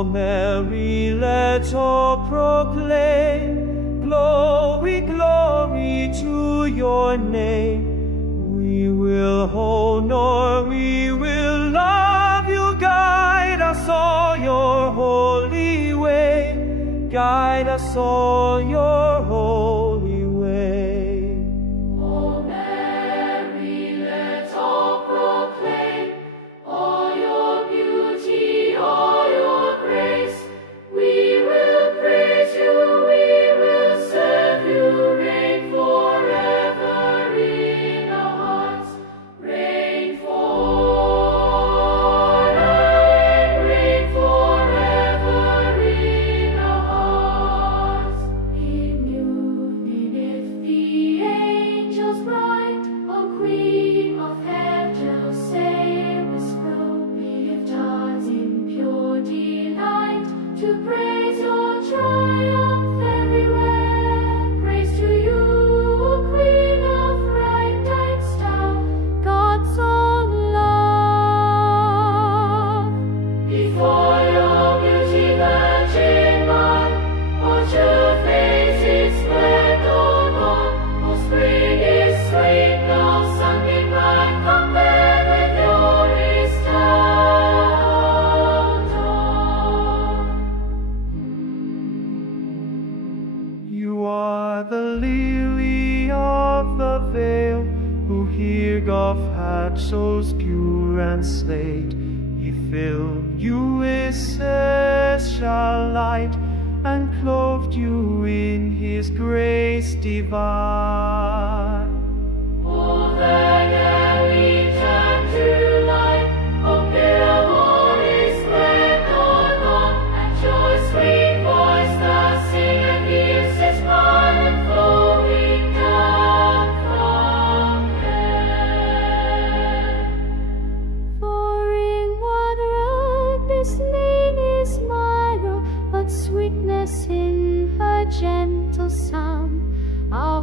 O Mary, let all proclaim, glory, glory to your name. We will honor, we will love you, guide us all your holy way, guide us all your holy way. O Mary, let all proclaim, all your beauty, all your grace. We will praise you, we will serve you, reign forever in our hearts, reign forever in our hearts. In union, if the angels bright, O Queen of heaven, say this road, we lift hearts in pure delight to praise your triumph everywhere. Praise to you, O Queen of bright star, God's own love. Before your beauty, virgin born, watch your face is splendor born. O spring is sweet, no sunbeam compared with your You are the lily of the vale, who here Gough had chose pure and slate. He filled you with celestial light, and clothed you in his grace divine. O then return to life, O pure holy splendor born, and your sweet voice the singer gives its pardon flowing down from heaven. For in one robe this lady is Mara, but sweetness in her gentle sound. Our